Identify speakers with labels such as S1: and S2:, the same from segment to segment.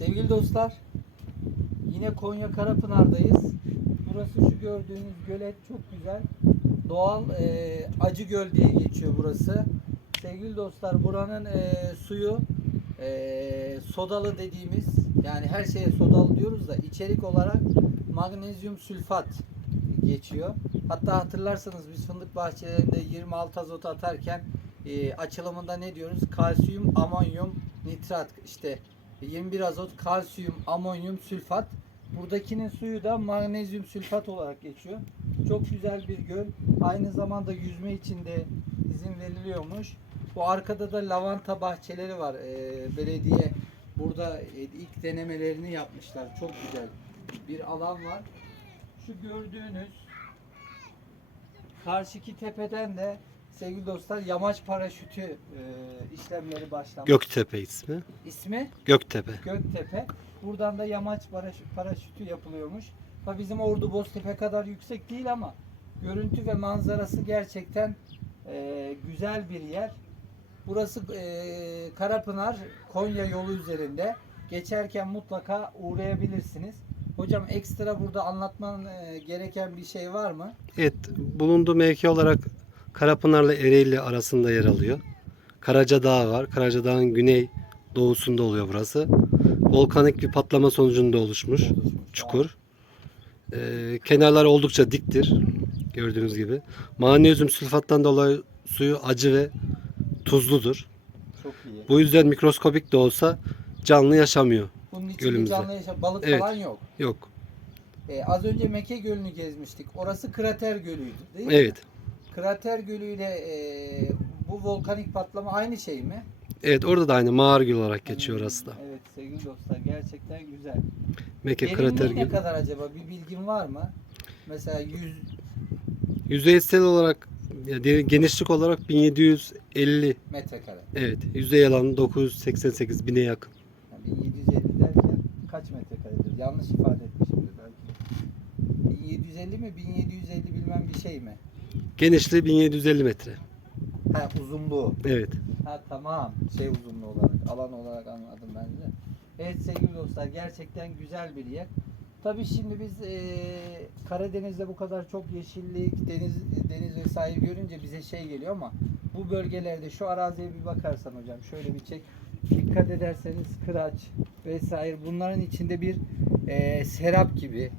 S1: Sevgili dostlar, yine Konya Karapınar'dayız. Burası şu gördüğünüz gölet çok güzel. Doğal e, Acı Göl diye geçiyor burası. Sevgili dostlar, buranın e, suyu e, sodalı dediğimiz, yani her şeye sodalı diyoruz da içerik olarak magnezyum sülfat geçiyor. Hatta hatırlarsanız biz fındık bahçelerinde 26 azot atarken e, açılımında ne diyoruz? Kalsiyum, amonyum, nitrat işte 21 azot, kalsiyum, amonyum, sülfat. Buradakinin suyu da magnezyum sülfat olarak geçiyor. Çok güzel bir göl. Aynı zamanda yüzme için de izin veriliyormuş. Bu arkada da lavanta bahçeleri var. Ee, belediye burada e, ilk denemelerini yapmışlar. Çok güzel bir alan var. Şu gördüğünüz karşıki tepeden de sevgili dostlar yamaç paraşütü e, işlemleri başlamış.
S2: Göktepe ismi.
S1: İsmi
S2: Göktepe.
S1: Göktepe. Buradan da yamaç paraşü- paraşütü yapılıyormuş. Tabii bizim Ordu Boztepe kadar yüksek değil ama görüntü ve manzarası gerçekten e, güzel bir yer. Burası e, Karapınar Konya yolu üzerinde. Geçerken mutlaka uğrayabilirsiniz. Hocam ekstra burada anlatman e, gereken bir şey var mı?
S2: Evet, bulunduğu mevki olarak Karapınar'la Ereğli arasında yer alıyor. Karaca Dağı var. Karaca Dağı'nın güney doğusunda oluyor burası. Volkanik bir patlama sonucunda oluşmuş çukur. Ee, kenarları oldukça diktir. Gördüğünüz gibi. Magnezyum sülfattan dolayı suyu acı ve tuzludur.
S1: Çok iyi.
S2: Bu yüzden mikroskopik de olsa canlı yaşamıyor.
S1: Bunun içinde
S2: gölümüzde.
S1: canlı yaşam, balık
S2: Evet.
S1: falan yok.
S2: Yok.
S1: E, az önce Meke Gölü'nü gezmiştik. Orası krater gölüydü değil mi?
S2: Evet.
S1: Krater Gölü ile e, bu volkanik patlama aynı şey mi?
S2: Evet orada da aynı mağar göl olarak geçiyor orası da.
S1: Evet sevgili dostlar gerçekten güzel.
S2: Mekke
S1: Derinliği
S2: krater
S1: ne kadar acaba? Bir bilgin var mı? Mesela 100
S2: Yüzeysel olarak ya de- genişlik olarak 1750
S1: metrekare.
S2: evet yüzey alanı 988 bine yakın.
S1: Yani 1750 derken kaç metrekaredir? Yanlış ifade etmişimdir belki. 1750 mi? 1750 bilmem bir şey mi?
S2: Genişliği 1750 metre.
S1: Ha uzunluğu.
S2: Evet.
S1: Ha tamam. Şey uzunluğu olarak, alan olarak anladım ben de. Evet sevgili dostlar gerçekten güzel bir yer. Tabii şimdi biz eee, Karadeniz'de bu kadar çok yeşillik, deniz deniz vesaire görünce bize şey geliyor ama bu bölgelerde şu araziye bir bakarsan hocam şöyle bir çek. Dikkat ederseniz kıraç vesaire bunların içinde bir eee, serap gibi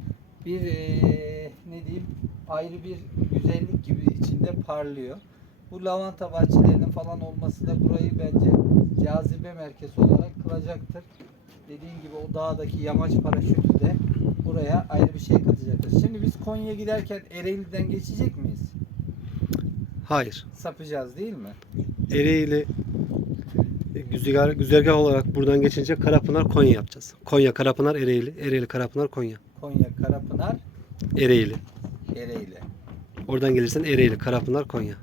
S1: bir eee, ne diyeyim ayrı bir güzellik gibi içinde parlıyor. Bu lavanta bahçelerinin falan olması da burayı bence cazibe merkezi olarak kılacaktır. Dediğim gibi o dağdaki yamaç paraşütü de buraya ayrı bir şey katacaktır. Şimdi biz Konya'ya giderken Ereğli'den geçecek miyiz?
S2: Hayır.
S1: Sapacağız değil mi?
S2: Ereğli e, güzergah, güzergah olarak buradan geçince Karapınar Konya yapacağız. Konya Karapınar Ereğli, Ereğli Karapınar Konya.
S1: Konya, Karapınar,
S2: Ereğli.
S1: Ereğli.
S2: Oradan gelirsen Ereğli, Karapınar Konya.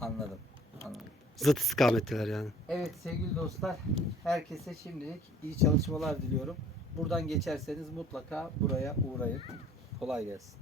S1: Anladım. Anladım.
S2: Zıt istikametteler yani.
S1: Evet sevgili dostlar, herkese şimdilik iyi çalışmalar diliyorum. Buradan geçerseniz mutlaka buraya uğrayın. Kolay gelsin.